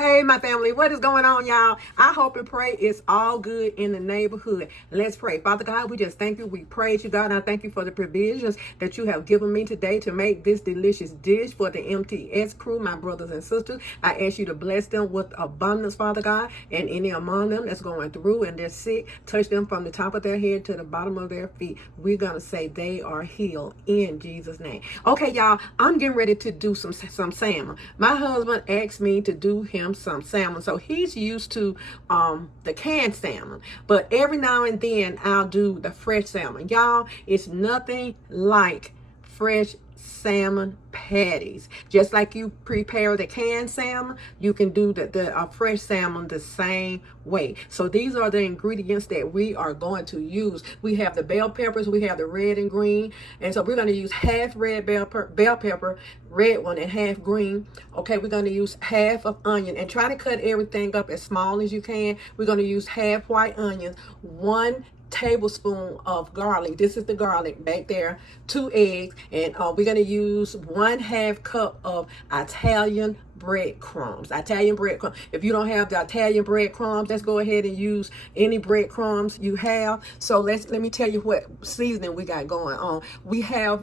Hey, my family, what is going on, y'all? I hope and pray it's all good in the neighborhood. Let's pray. Father God, we just thank you. We praise you, God. And I thank you for the provisions that you have given me today to make this delicious dish for the MTS crew, my brothers and sisters. I ask you to bless them with abundance, Father God, and any among them that's going through and they're sick, touch them from the top of their head to the bottom of their feet. We're going to say they are healed in Jesus' name. Okay, y'all, I'm getting ready to do some salmon. My husband asked me to do him some salmon, so he's used to the canned salmon, but every now and then I'll do the fresh salmon. Y'all, it's nothing like fresh salmon patties. Just like you prepare the canned salmon, you can do the fresh salmon the same way. So these are the ingredients that we are going to use. We have the bell peppers, we have the red and green, and so we're going to use half red bell pepper, red one, and half green. Okay, we're going to use half of onion, and try to cut everything up as small as you can. We're going to use half white onions, 1 tablespoon of garlic. This is the garlic back there, 2 eggs, and we're going to use 1/2 cup of Italian breadcrumbs. If you don't have the Italian breadcrumbs, let's go ahead and use any breadcrumbs you have. So let me tell you what seasoning we got going on. We have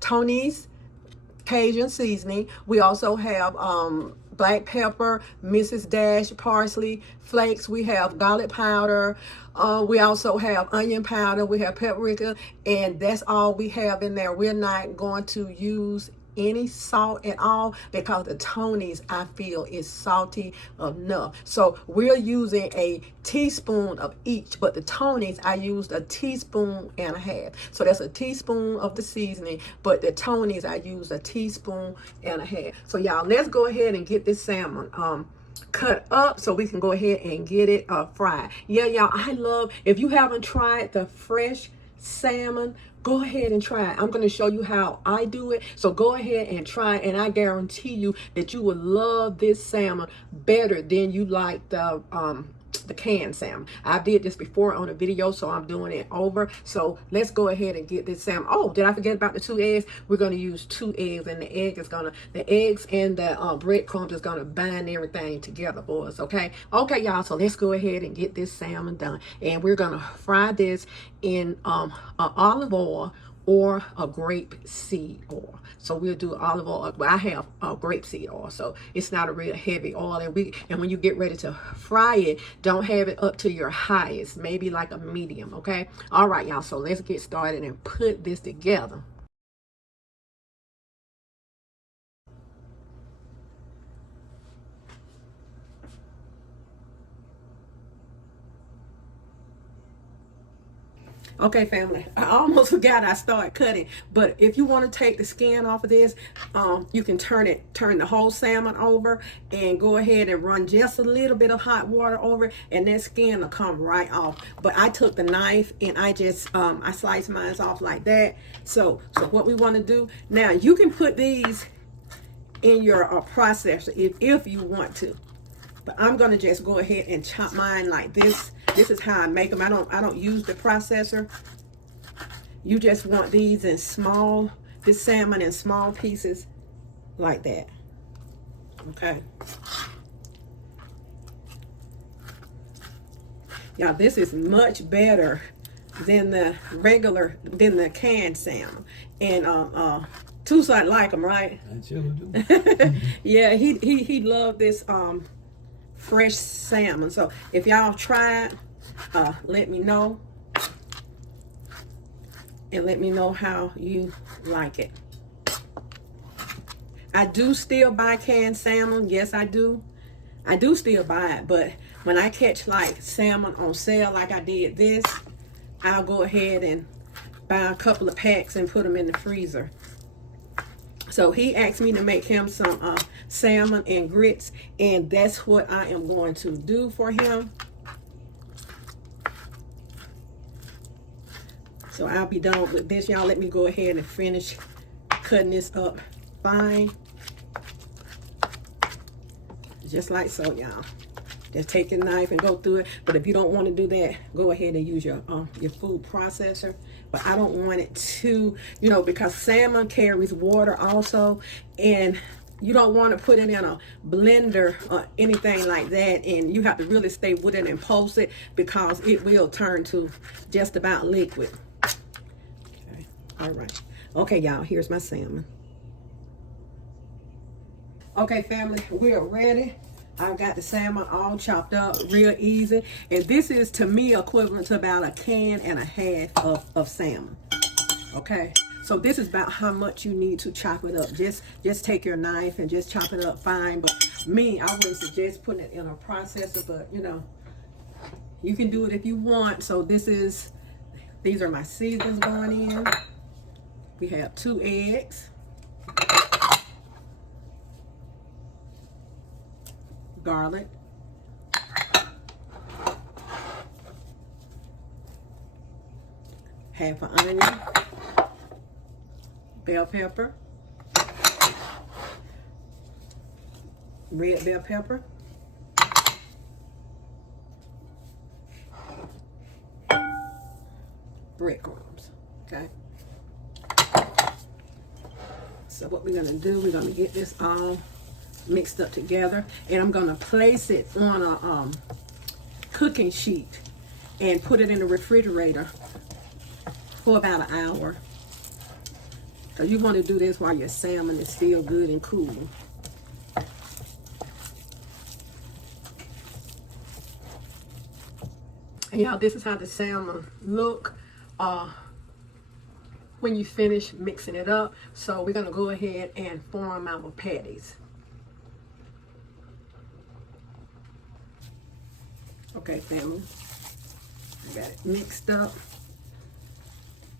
Tony's Cajun seasoning. We also have black pepper, Mrs. Dash, parsley, flakes. We have garlic powder. We also have onion powder. We have paprika, and that's all we have in there. We're not going to use any salt at all because the Tony's, I feel, is salty enough. So we're using a teaspoon of each, but the Tony's, I used 1.5 teaspoons. So that's 1 teaspoon of the seasoning, but the Tony's, I used 1.5 teaspoons. So y'all, let's go ahead and get this salmon cut up so we can go ahead and get it fried. Yeah, y'all, I love, if you haven't tried the fresh salmon, go ahead and try it. I'm going to show you how I do it. So go ahead and try it, and I guarantee you that you will love this salmon better than you like the canned salmon. I did this before on a video, so I'm doing it over. So let's go ahead and get this salmon. Oh, did I forget about the 2 eggs? We're going to use 2 eggs, and the eggs and the breadcrumbs is going to bind everything together for us. Okay, y'all. So let's go ahead and get this salmon done, and we're going to fry this in olive oil or a grape seed oil. So we'll do olive oil. Well, I have grape seed oil, so it's not a real heavy oil. And when you get ready to fry it, don't have it up to your highest, maybe like a medium. Okay, all right, y'all. So let's get started and put this together. Okay, family, I almost forgot I started cutting, but if you want to take the skin off of this, you can turn the whole salmon over and go ahead and run just a little bit of hot water over it, and that skin will come right off. But I took the knife and I just I sliced mine off like that. So what we want to do now, you can put these in your processor if you want to, but I'm gonna just go ahead and chop mine like this. This is how I make them. I don't use the processor. You just want these in this salmon in small pieces like that. Okay. Now this is much better than the canned salmon. And Tucson like them, right? I sure do. Yeah, he loved this fresh salmon. So if y'all try it, let me know, and let me know how you like it. I do still buy canned salmon. Yes, I do still buy it, but when I catch like salmon on sale like I did this, I'll go ahead and buy a couple of packs and put them in the freezer. So he asked me to make him some salmon and grits, and that's what I am going to do for him. So I'll be done with this, y'all. Let me go ahead and finish cutting this up fine. Just like so, y'all. Just take your knife and go through it. But if you don't want to do that, go ahead and use your food processor. But I don't want it to, because salmon carries water also, and You don't want to put it in a blender or anything like that, and you have to really stay with it and pulse it, because it will turn to just about liquid. Okay, all right. Okay, y'all, here's my salmon. Okay, family, we are ready. I've got the salmon all chopped up real easy, and this is to me equivalent to about 1.5 cans of salmon. Okay, so this is about how much you need to chop it up. Just take your knife and just chop it up fine. But me, I wouldn't suggest putting it in a processor, but you know, you can do it if you want. So these are my seasonings going in. We have 2 eggs, garlic, half an onion, bell pepper, red bell pepper, breadcrumbs. Okay, so what we're going to do, we're going to get this all mixed up together, and I'm going to place it on a cooking sheet and put it in the refrigerator for about an hour. So you want to do this while your salmon is still good and cool. And y'all, this is how the salmon look when you finish mixing it up. So we're going to go ahead and form our patties. Okay, family, I got it mixed up.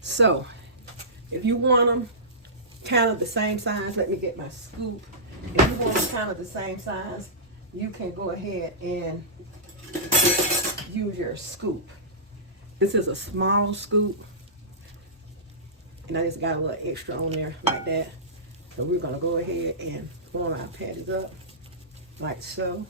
So if you want them kind of the same size, let me get my scoop. If you want them kind of the same size, you can go ahead and use your scoop. This is a small scoop, and I just got a little extra on there like that. So we're going to go ahead and form our patties up like so.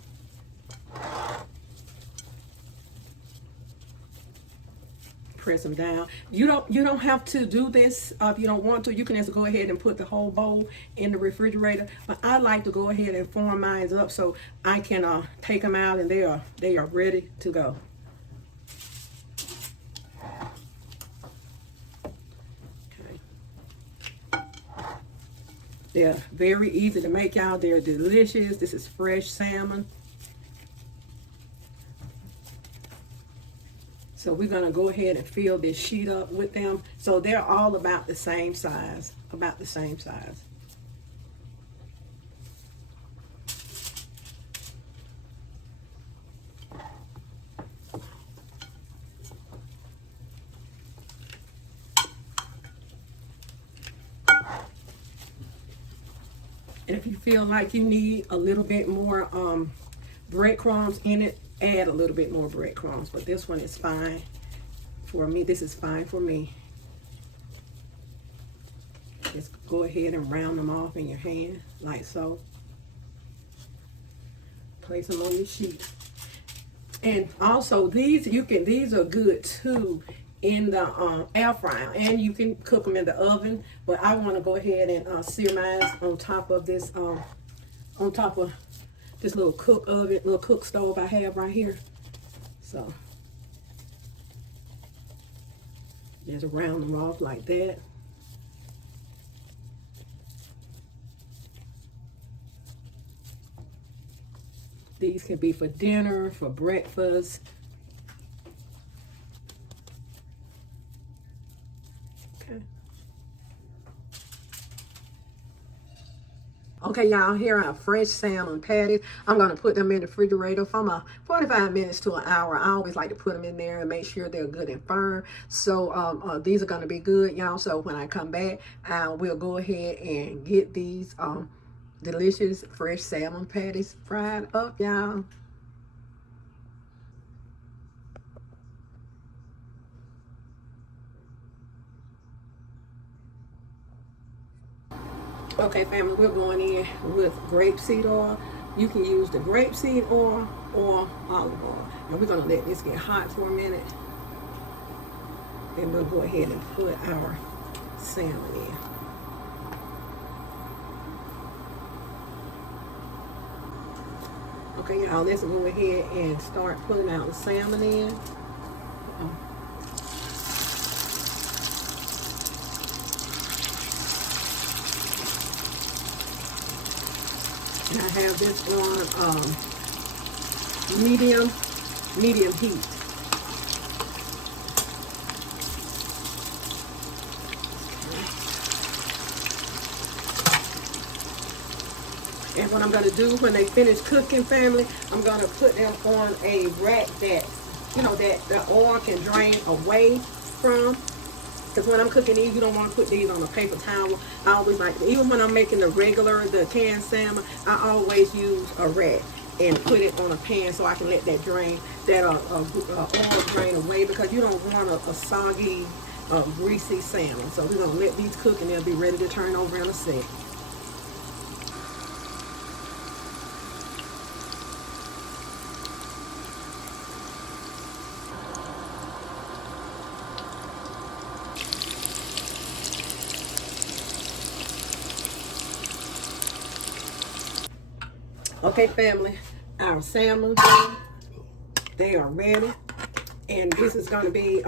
Press them down. You don't have to do this if you don't want to. You can just go ahead and put the whole bowl in the refrigerator. But I like to go ahead and form mine up so I can take them out and they are ready to go. Okay. They're very easy to make, y'all. They're delicious. This is fresh salmon. So we're going to go ahead and fill this sheet up with them. So they're all about the same size, about the same size. And if you feel like you need a little bit more breadcrumbs in it, add a little bit more breadcrumbs, but this one is fine for me. This is fine for me. Just go ahead and round them off in your hand like so. Place them on your sheet. And also these are good too in the air fryer, and you can cook them in the oven, but I want to go ahead and sear mine on top of this this little cook oven, little cook stove I have right here. So just round them off like that. These can be for dinner, for breakfast. Okay. Okay, y'all, here are fresh salmon patties. I'm going to put them in the refrigerator from 45 minutes to an hour. I always like to put them in there and make sure they're good and firm. So these are going to be good, y'all. So when I come back, we'll go ahead and get these delicious fresh salmon patties fried up, y'all. Okay, family, we're going in with grapeseed oil. You can use the grapeseed oil or olive oil. And we're going to let this get hot for a minute. Then we'll go ahead and put our salmon in. Okay, y'all, let's go ahead and start putting out the salmon in. And I have this on medium heat. And what I'm going to do when they finish cooking, family, I'm going to put them on a rack that, you know, that the oil can drain away from. Because when I'm cooking these, you don't want to put these on a paper towel. I always like, even when I'm making the canned salmon, I always use a rack and put it on a pan so I can let that drain, oil drain away, because you don't want a soggy, greasy salmon. So we're going to let these cook and they'll be ready to turn over in a sec. Okay, family, our salmon, they are ready. And this is going to be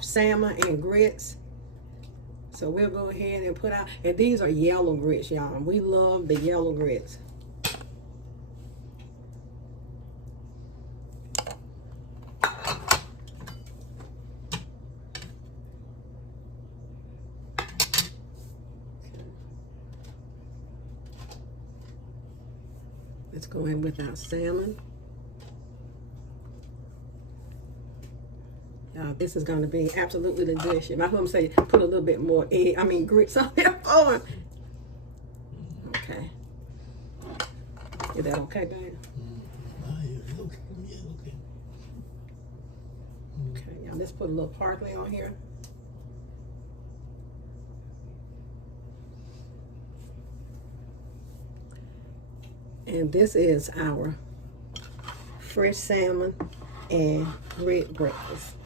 salmon and grits. So we'll go ahead and put out, and these are yellow grits, y'all. We love the yellow grits. Let's go in with our salmon. This is going to be absolutely delicious. My husband say put a little bit more grits on there for him. Okay. Is that okay, babe? Okay, y'all, let's put a little parsley on here. And this is our fresh salmon and grit breakfast.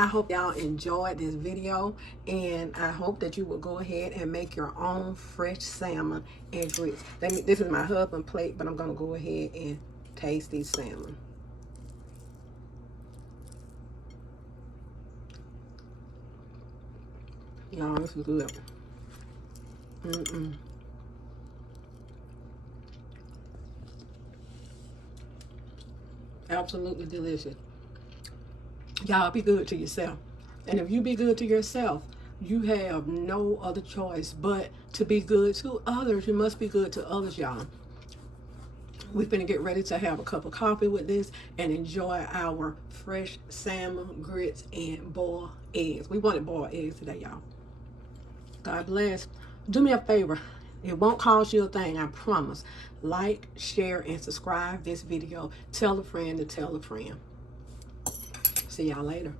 I hope y'all enjoyed this video, and I hope that you will go ahead and make your own fresh salmon and grits. This is my husband's plate, but I'm going to go ahead and taste these salmon. Y'all, this is good. Absolutely delicious. Y'all, be good to yourself. And if you be good to yourself, you have no other choice but to be good to others. You must be good to others, y'all. We're finna get ready to have a cup of coffee with this and enjoy our fresh salmon, grits, and boiled eggs. We wanted boiled eggs today, y'all. God bless. Do me a favor. It won't cost you a thing, I promise. Like, share, and subscribe this video. Tell a friend to tell a friend. See y'all later.